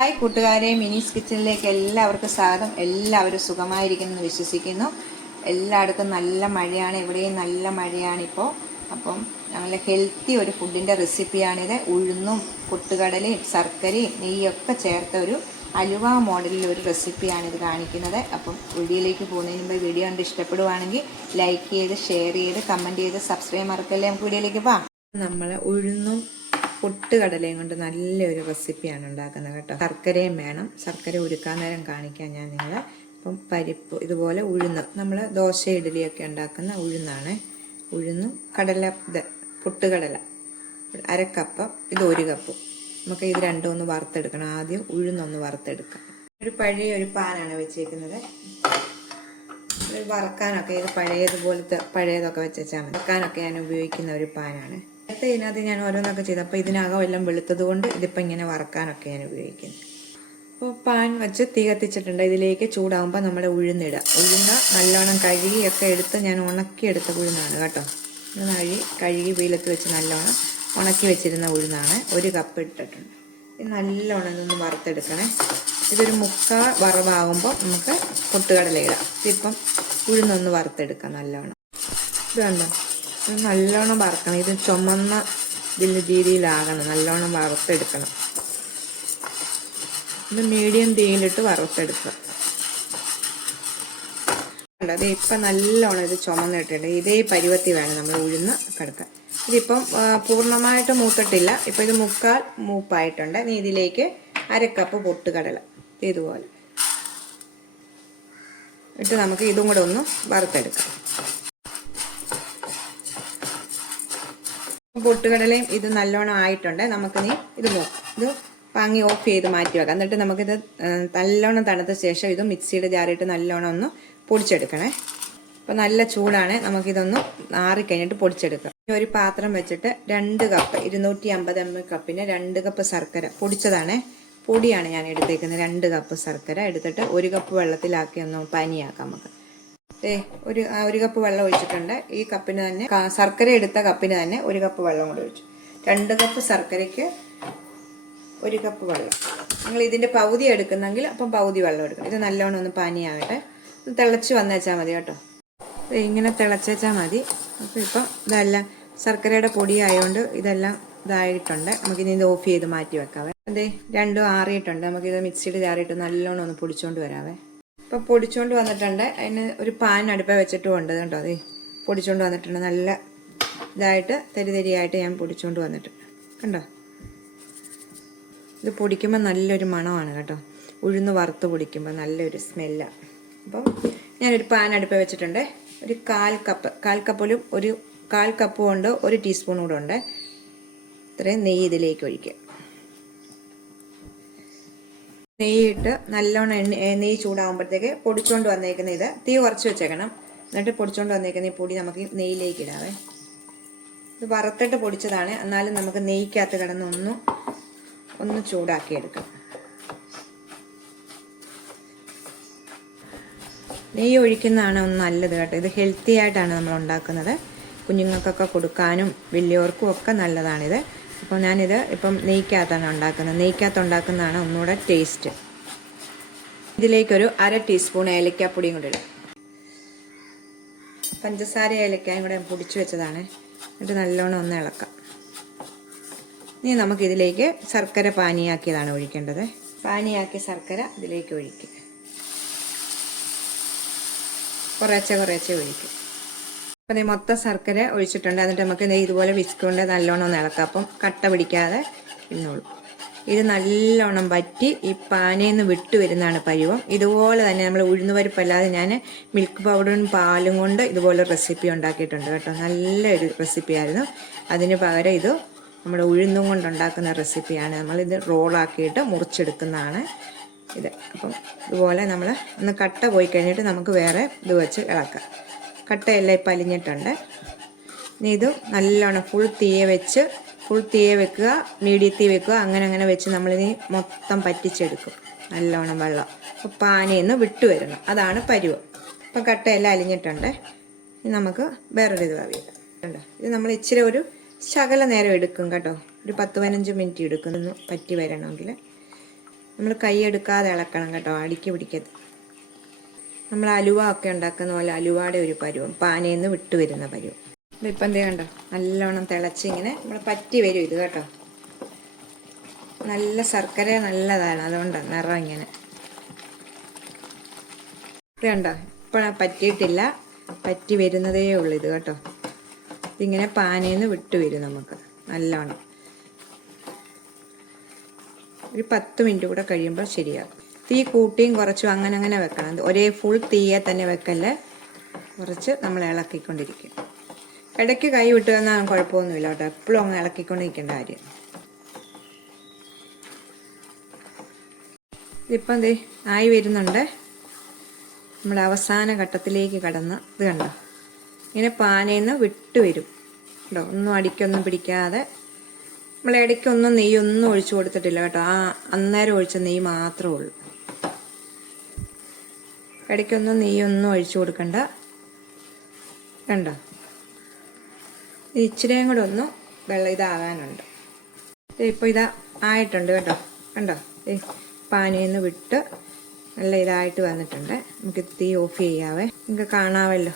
Hi കൂട്ടുകാരെ മിനീസ് കിച്ചണിലേക്ക് എല്ലാവർക്കും സ്വാഗതം. എല്ലാവരും സുഖമായിരിക്കുന്നു വിശ്വസിക്കുന്നു. എല്ലായിടത്തും നല്ല മഴയാണ് ഇവിടെയും നല്ല മഴയാണിപ്പോൾ അപ്പം നല്ല ഹെൽത്തി ഒരു ഫുഡിന്റെ റെസിപ്പിയാണിത് ഉഴുന്നും പൊട്ടുകടലയും ശർക്കരയും നെയ്യൊക്കെ ചേർത്ത ഒരു അലുവ മോഡലിൽ ഒരു റെസിപ്പിയാണിത് കാണിക്കുന്നത്. അപ്പം വീഡിയോയിലേക്ക് പോകുന്നതിന് മുമ്പ് വീഡിയോ കണ്ട് ഇഷ്ടപ്പെടുവാണെങ്കിൽ ലൈക്ക് ചെയ്ത് ഷെയർ ചെയ്ത് കമന്റ് ചെയ്ത് സബ്സ്ക്രൈബ് മറക്കല്ലേ? നമുക്ക് വീഡിയോയിലേക്ക് പോവാം. നമ്മൾ ഉഴുന്നും പൊട്ടുകടലയും കൊണ്ട് നല്ലൊരു റെസിപ്പിയാണ് ഉണ്ടാക്കുന്നത് കേട്ടോ. ശർക്കരയും വേണം. ശർക്കര ഉരുക്കാൻ നേരം കാണിക്കാൻ ഞാൻ നിങ്ങളെ അപ്പം പരിപ്പ് ഇതുപോലെ ഉഴുന്ന് നമ്മൾ ദോശ ഇഡലിയൊക്കെ ഉണ്ടാക്കുന്ന ഉഴുന്നാണ്. ഉഴുന്നും കടല ഇത് പൊട്ടുകടല അരക്കപ്പ് ഇത് ഒരു കപ്പ്. നമുക്ക് ഇത് രണ്ടും ഒന്ന് വറുത്തെടുക്കണം. ആദ്യം ഉഴുന്നൊന്ന് വറുത്തെടുക്കാം. ഒരു പഴയ ഒരു പാനാണ് വെച്ചേക്കുന്നത്. വറക്കാനൊക്കെ ഇത് പഴയതുപോലത്തെ പഴയതൊക്കെ വെച്ചാൽ മതി. വറക്കാനൊക്കെ ഞാൻ ഉപയോഗിക്കുന്ന ഒരു പാനാണ്. നേരത്തെ ഇതിനകത്ത് ഞാൻ ഓരോന്നൊക്കെ ചെയ്തു. അപ്പോൾ ഇതിനകം എല്ലാം വെളുത്തത് കൊണ്ട് ഇതിപ്പോൾ ഇങ്ങനെ വറക്കാനൊക്കെ ഞാൻ ഉപയോഗിക്കുന്നു. അപ്പോൾ പാൻ വെച്ച് തീ കത്തിച്ചിട്ടുണ്ട്. ഇതിലേക്ക് ചൂടാകുമ്പോൾ നമ്മൾ ഉഴുന്നിടുക. ഉഴുന്ന നല്ലോണം കഴുകിയൊക്കെ എടുത്ത് ഞാൻ ഉണക്കിയെടുത്ത ഉഴുന്നാണ് കേട്ടോ. ഇത് കഴുകി വെയിലത്ത് വെച്ച് നല്ലോണം ഉണക്കി വെച്ചിരുന്ന ഉഴുന്നാണ്. ഒരു കപ്പ് ഇട്ടിട്ടുണ്ട്. ഇത് നല്ലോണം ഇതൊന്ന് വറുത്തെടുക്കണേ. ഇതൊരു മുക്കാ വറവാകുമ്പോൾ നമുക്ക് പൊട്ടുകടല ഇടാം. ഇപ്പം ഉഴുന്നൊന്ന് വറുത്തെടുക്കാം നല്ലോണം. ഇത് കണ്ടോ? നല്ലോണം വറുക്കണം. ഇത് ചുമന്ന ഇതിന്റെ രീതിയിലാകണം. നല്ലോണം വറുത്തെടുക്കണം. ഇത് മീഡിയം തീയിലിട്ട് വറുത്തെടുക്കുക. അത് ഇപ്പം നല്ലോണം ഇത് ചുമന്നിട്ടുണ്ട്. ഇതേ പരുവത്തി വേണം നമ്മൾ ഉഴുന്ന് കിടക്കാൻ. ഇതിപ്പം പൂർണമായിട്ട് മൂത്തിട്ടില്ല. ഇപ്പം ഇത് മുക്കാൽ മൂപ്പായിട്ടുണ്ട്. ഇനി ഇതിലേക്ക് അരക്കപ്പ് പൊട്ടുകടല. ഇതുപോലെ. ഇട്ട് നമുക്ക് ഇതും കൂടെ ഒന്ന് വറുത്തെടുക്കാം. പൊട്ടുകടലയും ഇത് നല്ലോണം ആയിട്ടുണ്ട്. നമുക്കിനി ഇത് നോക്കാം ഇത് വാങ്ങി ഓഫ് ചെയ്ത് മാറ്റി വെക്കാം. എന്നിട്ട് നമുക്കിത് നല്ലോണം തണുത്ത ശേഷം ഇത് മിക്സിയുടെ ജാറിയിട്ട് നല്ലോണം ഒന്ന് പൊടിച്ചെടുക്കണേ. അപ്പോൾ നല്ല ചൂടാണ്. നമുക്കിതൊന്ന് ആറിക്കഴിഞ്ഞിട്ട് പൊടിച്ചെടുക്കാം. ഒരു പാത്രം വെച്ചിട്ട് രണ്ട് കപ്പ് ഇരുന്നൂറ്റി അമ്പത് എം എൽ കപ്പിന് രണ്ട് കപ്പ് ശർക്കര പൊടിച്ചതാണ്. പൊടിയാണ് ഞാൻ എടുത്തേക്കുന്നത്. രണ്ട് കപ്പ് ശർക്കര എടുത്തിട്ട് ഒരു കപ്പ് വെള്ളത്തിലാക്കി ഒന്ന് പനിയാക്കാം നമുക്ക്. ഒരു ഒരു കപ്പ് വെള്ളം ഒഴിച്ചിട്ടുണ്ട്. ഈ കപ്പിന് തന്നെ ശർക്കര എടുത്ത കപ്പിന് തന്നെ ഒരു കപ്പ് വെള്ളം കൂടി ഒഴിച്ചു. രണ്ട് കപ്പ് ശർക്കരയ്ക്ക് ഒരു കപ്പ് വെള്ളം. നിങ്ങൾ ഇതിന്റെ പകുതി എടുക്കുന്നെങ്കിൽ അപ്പം പകുതി വെള്ളം എടുക്കണം. ഇത് നല്ലോണം ഒന്ന് പാനിയാകട്ടെ. ഇത് തിളച്ച് വന്നേച്ചാൽ മതി കേട്ടോ. ഇങ്ങനെ തിളച്ചേച്ചാൽ മതി. അപ്പോൾ ഇപ്പം ഇതെല്ലാം ശർക്കരയുടെ പൊടി ആയതുകൊണ്ട് ഇതെല്ലാം ഇതായിട്ടുണ്ട്. നമുക്കിനി ഇത് ഓഫ് ചെയ്ത് മാറ്റി വെക്കാവേ. അതെ രണ്ടും ആറിയിട്ടുണ്ട്. നമുക്കിത് മിക്സിയിൽ ചാറിയിട്ട് നല്ലോണം ഒന്ന് പൊടിച്ചുകൊണ്ട് വരാവേ. ഇപ്പം പൊടിച്ചുകൊണ്ട് വന്നിട്ടുണ്ട്. അതിന് ഒരു പാൻ അടുപ്പ വെച്ചിട്ട് കൊണ്ടത് കേട്ടോ. അതെ പൊടിച്ചുകൊണ്ട് വന്നിട്ടുണ്ട്. നല്ല ഇതായിട്ട് തരി തരിയായിട്ട് ഞാൻ പൊടിച്ചുകൊണ്ട് വന്നിട്ടുണ്ട്. കണ്ടോ? ഇത് പൊടിക്കുമ്പോൾ നല്ലൊരു മണമാണ് കേട്ടോ. ഉഴുന്ന് വറുത്ത് പൊടിക്കുമ്പോൾ നല്ലൊരു സ്മെല്ലാണ് അപ്പം ഞാനൊരു പാൻ അടുപ്പ വെച്ചിട്ടുണ്ട്. ഒരു കാൽ കപ്പ് കാൽ കപ്പിലും ഒരു കാൽ കപ്പ് കൊണ്ട് ഒരു ടീസ്പൂൺ കൂടെ ഉണ്ട്. ഇത്രയും നെയ്യ് ഇതിലേക്ക് ഒഴിക്കുക. നെയ്യിട്ട് നല്ലോണം എണ്ണ നെയ്യ് ചൂടാകുമ്പോഴത്തേക്ക് പൊടിച്ചുകൊണ്ട് വന്നേക്കുന്ന ഇത്. തീ കുറച്ച് വെച്ചേക്കണം. എന്നിട്ട് പൊടിച്ചുകൊണ്ട് വന്നേക്കുന്ന ഈ പൊടി നമുക്ക് നെയ്യിലേക്ക് ഇടാവേ. ഇത് വറുത്തിട്ട് പൊടിച്ചതാണ്. എന്നാലും നമുക്ക് നെയ്ക്കകത്ത് കിടന്ന് ഒന്ന് ഒന്ന് ചൂടാക്കിയെടുക്കാം നെയ്യ് ഒഴിക്കുന്നതാണ് ഒന്ന് നല്ലത് കേട്ടോ. ഇത് ഹെൽത്തി ആയിട്ടാണ് നമ്മൾ ഉണ്ടാക്കുന്നത്. കുഞ്ഞുങ്ങൾക്കൊക്കെ കൊടുക്കാനും വലിയവർക്കും ഒക്കെ നല്ലതാണിത്. അപ്പോൾ ഞാനിത് ഇപ്പം നെയ്ക്കകത്താണ് ഉണ്ടാക്കുന്നത്. നെയ്ക്കകത്ത് ഉണ്ടാക്കുന്നതാണ് ഒന്നുകൂടെ ടേസ്റ്റ്. ഇതിലേക്കൊരു അര ടീസ്പൂൺ ഏലക്കാപ്പൊടിയും കൂടി ഇടും. പഞ്ചസാര ഏലക്കായും കൂടെ പൊടിച്ചു വെച്ചതാണ്. എന്നിട്ട് നല്ലോണം ഒന്ന് ഇളക്കാം. ഇനി നമുക്കിതിലേക്ക് ശർക്കര പാനിയാക്കിയതാണ് ഒഴിക്കേണ്ടത്. പാനിയാക്കിയ ശർക്കര ഇതിലേക്ക് ഒഴിക്കുക. കുറേച്ചെ കുറേച്ചെ ഒഴിക്കും. അപ്പം ദേ മൊത്തം ശർക്കര ഒഴിച്ചിട്ടുണ്ട്. എന്നിട്ട് നമുക്ക് ദേ ഇതുപോലെ വിസ്കൊണ്ട് നല്ലോണം ഒന്ന് ഇളക്കാം. അപ്പം കട്ട പിടിക്കാതെ ഇന്നോളൂ. ഇത് നല്ലോണം വറ്റി ഈ പാനയിൽ നിന്ന് വിട്ടു വരുന്നതാണ് പരുവം. ഇതുപോലെ തന്നെ നമ്മൾ ഉഴുന്ന് പരിപ്പല്ലാതെ ഞാൻ മിൽക്ക് പൗഡറും പാലും കൊണ്ട് ഇതുപോലെ റെസിപ്പി ഉണ്ടാക്കിയിട്ടുണ്ട് കേട്ടോ. നല്ലൊരു റെസിപ്പിയായിരുന്നു. അതിന് പകരം ഇത് നമ്മൾ ഉഴുന്നും കൊണ്ടുണ്ടാക്കുന്ന റെസിപ്പിയാണ്. നമ്മളിത് റോളാക്കിയിട്ട് മുറിച്ചെടുക്കുന്നതാണ് ഇത്. അപ്പം ഇതുപോലെ നമ്മൾ ഒന്ന് കട്ട പോയി കഴിഞ്ഞിട്ട് നമുക്ക് വേറെ ഇത് വെച്ച് ഇളക്കാം. കട്ടയെല്ലാം ഇപ്പം അലിഞ്ഞിട്ടുണ്ട്. ഇനി ഇത് നല്ലോണം ഫുൾ തീയെ വെച്ച് ഫുൾ തീയെ വെക്കുക മീഡിയം തീ വെക്കുക അങ്ങനെ അങ്ങനെ വെച്ച് നമ്മളിനി മൊത്തം പറ്റിച്ചെടുക്കും. നല്ലോണം വെള്ളം. അപ്പോൾ പാനയിൽ വിട്ടു വരണം. അതാണ് പരുവം. അപ്പം കട്ടയെല്ലാം അലിഞ്ഞിട്ടുണ്ട്. ഇനി നമുക്ക് വേറൊരു ഇത് വേണ്ട ഇത് നമ്മൾ ഇച്ചിരി ഒരു ശകല നേരം എടുക്കും കേട്ടോ. ഒരു പത്ത് പതിനഞ്ച് മിനിറ്റ് എടുക്കുന്നു. പറ്റി വരണമെങ്കിൽ. നമ്മൾ കൈ എടുക്കാതെ ഇളക്കണം കേട്ടോ. അടിക്ക് പിടിക്കരുത്. നമ്മൾ അലുവ ഒക്കെ ഉണ്ടാക്കുന്ന പോലെ അലുവയുടെ ഒരു പരുവം പാനയിൽ നിന്ന് വിട്ടു വരുന്ന പരുവം. ഇതിപ്പം എന്ത് കണ്ടോ നല്ലോണം തിളച്ച് ഇങ്ങനെ നമ്മൾ പറ്റി വരും ഇത് കേട്ടോ. നല്ല ശർക്കര നല്ലതാണ് അതുകൊണ്ട് നിറം ഇങ്ങനെ. ഇത് കണ്ടോ? പറ്റിയിട്ടില്ല പറ്റി വരുന്നതേ ഉള്ളൂ ഇത് കേട്ടോ. ഇതിങ്ങനെ പാനയിൽ നിന്ന് വിട്ടു വരും നമുക്ക് നല്ലോണം. ഒരു പത്ത് മിനിറ്റ് കൂടെ കഴിയുമ്പോൾ ശരിയാകും. തീ കൂട്ടിയും കുറച്ചും അങ്ങനെ അങ്ങനെ വെക്കണം. ഒരേ ഫുൾ തീയെ തന്നെ വെക്കല്ലേ? കുറച്ച് നമ്മൾ ഇളക്കിക്കൊണ്ടിരിക്കും. ഇടയ്ക്ക് കൈ വിട്ട് വന്നാൽ കുഴപ്പമൊന്നുമില്ല കേട്ടോ. എപ്പോഴും അങ്ങ് ഇളക്കിക്കൊണ്ടിരിക്കേണ്ട കാര്യം. ഇതിപ്പം എന്തേ ആയി വരുന്നുണ്ട്. നമ്മൾ അവസാന ഘട്ടത്തിലേക്ക് കടന്ന് ഇത് കണ്ടോ? ഇങ്ങനെ പാനേന്ന് നിന്ന് വിട്ട് വരും. കേട്ടോ ഒന്നും അടിക്കൊന്നും പിടിക്കാതെ. നമ്മൾ ഇടയ്ക്കൊന്നും നെയ്യൊന്നും ഒഴിച്ചു കൊടുത്തിട്ടില്ല കേട്ടോ. ആ അന്നേരം ഒഴിച്ച നെയ്യ് മാത്രമേ ഉള്ളൂ. ഇടയ്ക്കൊന്നും നെയ്യൊന്നും ഒഴിച്ചു കൊടുക്കണ്ട. കണ്ടോ? ഇച്ചിരിയും കൂടെ ഒന്ന് വെള്ളം ഇതാകാനുണ്ട്. ഇപ്പോൾ ഇതാ ആയിട്ടുണ്ട് കേട്ടോ. കണ്ടോ? ഏ പാനീന്ന് വിട്ട് നല്ല ഇതായിട്ട് വന്നിട്ടുണ്ട്. നമുക്ക് തീ ഓഫ് ചെയ്യാവേ. നിങ്ങൾക്ക് കാണാമല്ലോ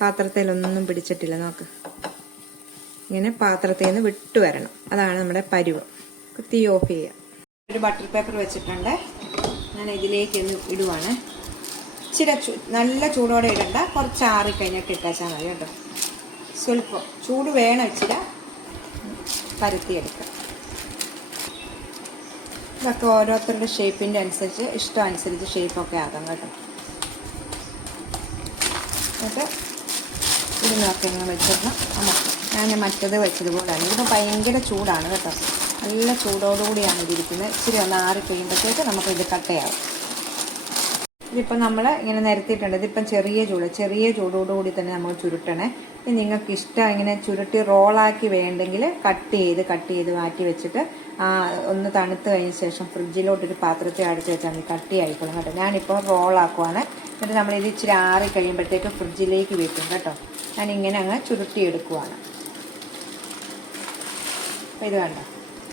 പാത്രത്തിലൊന്നും പിടിച്ചിട്ടില്ല നോക്ക്. ഇങ്ങനെ പാത്രത്തിൽ നിന്ന് വിട്ട് വരണം. അതാണ് നമ്മുടെ പരുവം. തീ ഓഫ് ചെയ്യാം. ഒരു ബട്ടർ പേപ്പർ വെച്ചിട്ടുണ്ട്. ഞാൻ ഇതിലേക്ക് ഒന്ന് ഇടുവാണ്. ഇച്ചിരി നല്ല ചൂടോടെ ഇടണ്ട. കുറച്ച് ആറി കഴിഞ്ഞിട്ട് ഇട്ടാച്ചാൽ മതി കേട്ടോ. സ്വല്പം ചൂട് വേണം ഇച്ചിരി. പരത്തിയെടുക്കാം. ഇതൊക്കെ ഓരോരുത്തരുടെ ഷേപ്പിന്റെ അനുസരിച്ച് ഇഷ്ടം അനുസരിച്ച് ഷേപ്പൊക്കെ ആകാം കേട്ടോ. എന്നിട്ട് ഇത് നോക്കി ഇങ്ങനെ വെച്ചിരുന്നു ഞാൻ മറ്റത് വെച്ചതുപോലെയാണ്. ഇതിപ്പോൾ ഭയങ്കര ചൂടാണ് കേട്ടോ. നല്ല ചൂടോടുകൂടിയാണ് ഇതിരിക്കുന്നത്. ഇച്ചിരി ഒന്ന് ആറി കഴിയുമ്പോഴത്തേക്ക് നമുക്കിത് കട്ടയാവും. ഇതിപ്പോൾ നമ്മൾ ഇങ്ങനെ നിരത്തിയിട്ടുണ്ട്. ഇതിപ്പം ചെറിയ ചൂട് ചെറിയ ചൂടോടുകൂടി തന്നെ നമ്മൾ ചുരുട്ടണേ. ഇനി നിങ്ങൾക്ക് ഇഷ്ടം ഇങ്ങനെ ചുരുട്ടി റോളാക്കി വേണ്ടെങ്കിൽ കട്ട് ചെയ്ത് കട്ട് ചെയ്ത് മാറ്റി വെച്ചിട്ട് ഒന്ന് തണുത്ത് കഴിഞ്ഞ ശേഷം ഫ്രിഡ്ജിലോട്ടൊരു പാത്രത്തിൽ അടിച്ച് വെച്ചാൽ മതി. കട്ടി ആയിക്കോളും കേട്ടോ. ഞാനിപ്പോൾ റോളാക്കുവാണ് എന്നിട്ട് നമ്മൾ ഇത് ഇച്ചിരി ആറി കഴിയുമ്പോഴത്തേക്ക് ഫ്രിഡ്ജിലേക്ക് വെക്കും കേട്ടോ. ഞാൻ ഇങ്ങനെ അങ്ങ് ചുരുട്ടിയെടുക്കുവാണ്. അപ്പോൾ ഇത് കണ്ടോ?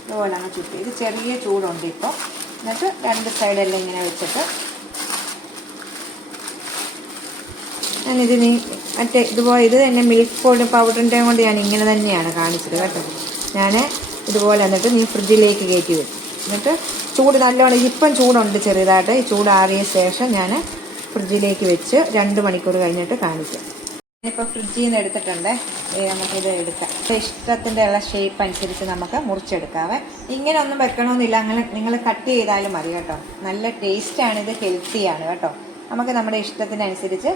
ഇതുപോലെ അങ്ങ് ചുരുട്ടി. ഇത് ചെറിയ ചൂടുണ്ട് ഇപ്പോൾ എന്നിട്ട് രണ്ട് സൈഡെല്ലാം ഇങ്ങനെ വെച്ചിട്ട് ഞാനിതിന് മറ്റേ ഇതുപോലെ ഇത് തന്നെ മിൽക്ക് പൗഡർ പൗഡറിന്റെ കൊണ്ട് ഞാൻ ഇങ്ങനെ തന്നെയാണ് കാണിച്ചത് കേട്ടോ. ഞാൻ ഇതുപോലെ എന്നിട്ട് നീ ഫ്രിഡ്ജിലേക്ക് കയറ്റി വെക്കും. എന്നിട്ട് ചൂട് നല്ലോണം ഇപ്പം ചൂടുണ്ട് ചെറുതായിട്ട്. ഈ ചൂടാറിയ ശേഷം ഞാൻ ഫ്രിഡ്ജിലേക്ക് വെച്ച് രണ്ട് മണിക്കൂർ കഴിഞ്ഞിട്ട് കാണിക്കാം. ഇപ്പോൾ ഫ്രിഡ്ജിൽ നിന്ന് എടുത്തിട്ടുണ്ട്. നമുക്കിത് എടുക്കാം. ഇഷ്ടത്തിന്റെ ഉള്ള ഷേപ്പ് അനുസരിച്ച് നമുക്ക് മുറിച്ചെടുക്കാവേ. ഇങ്ങനെ ഒന്നും വെക്കണമെന്നില്ല അങ്ങനെ നിങ്ങൾ കട്ട് ചെയ്താലും മതി കേട്ടോ. നല്ല ടേസ്റ്റാണ് ഇത് ഹെൽത്തിയാണ് കേട്ടോ. നമുക്ക് നമ്മുടെ ഇഷ്ടത്തിനനുസരിച്ച്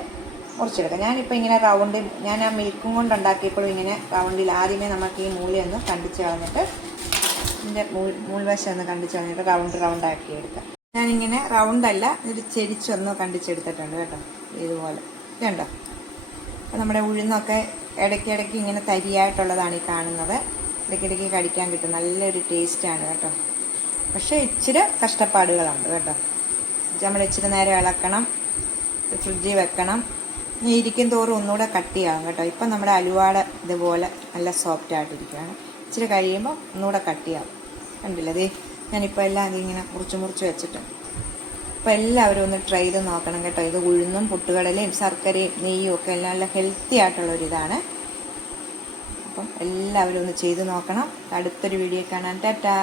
മുറിച്ചെടുക്കാം. ഞാനിപ്പോൾ ഇങ്ങനെ റൗണ്ട് ഞാൻ ആ മിൽക്കും കൊണ്ട് ഉണ്ടാക്കിയപ്പോഴും ഇങ്ങനെ റൗണ്ടിൽ ആദ്യമേ നമുക്ക് ഈ മൂലയൊന്ന് കണ്ടിച്ച് കളഞ്ഞിട്ട് ഇതിന്റെ മൂൾ മൂൾവശം ഒന്ന് കണ്ടിച്ച് കളഞ്ഞിട്ട് റൗണ്ട് റൗണ്ട് ആക്കി എടുക്കാം. ഞാനിങ്ങനെ റൗണ്ടല്ല ഇത് ചെരിച്ചൊന്ന് കണ്ടിച്ചെടുത്തിട്ടുണ്ട് കേട്ടോ ഇതുപോലെ. ഇതുണ്ടോ? അപ്പോൾ നമ്മുടെ ഉഴുന്നൊക്കെ ഇടയ്ക്കിടയ്ക്ക് ഇങ്ങനെ തരിയായിട്ടുള്ളതാണ് ഈ കാണുന്നത്. ഇടയ്ക്കിടയ്ക്ക് കടിക്കാൻ കിട്ടും. നല്ലൊരു ടേസ്റ്റാണ് കേട്ടോ. പക്ഷേ ഇച്ചിരി കഷ്ടപ്പാടുകളുണ്ട് കേട്ടോ. നമ്മൾ ഇച്ചിരി നേരം ഇളക്കണം ഫ്രിഡ്ജിൽ വെക്കണം. ഇനി ഇരിക്കും തോറും ഒന്നുകൂടെ കട്ടിയാകും കേട്ടോ. ഇപ്പം നമ്മുടെ അലുവാട ഇതുപോലെ നല്ല സോഫ്റ്റ് ആയിട്ടിരിക്കുകയാണ്. ഇച്ചിരി കഴിയുമ്പോൾ ഒന്നുകൂടെ കട്ടിയാകും കണ്ടില്ലേ? അതേ ഞാനിപ്പോൾ എല്ലാം അതിങ്ങനെ മുറിച്ച് മുറിച്ച് വെച്ചിട്ടുണ്ട് അപ്പോൾ എല്ലാവരും ഒന്ന് ട്രൈ ചെയ്ത് നോക്കണം കേട്ടോ. ഇത് ഉഴുന്നും പുട്ടുകടലയും ശർക്കരയും നെയ്യും ഒക്കെ എല്ലാം നല്ല ഹെൽത്തി ആയിട്ടുള്ളൊരിതാണ് അപ്പം എല്ലാവരും ഒന്ന് ചെയ്ത് നോക്കണം. അടുത്തൊരു വീഡിയോ കാണാൻ ടാറ്റാ!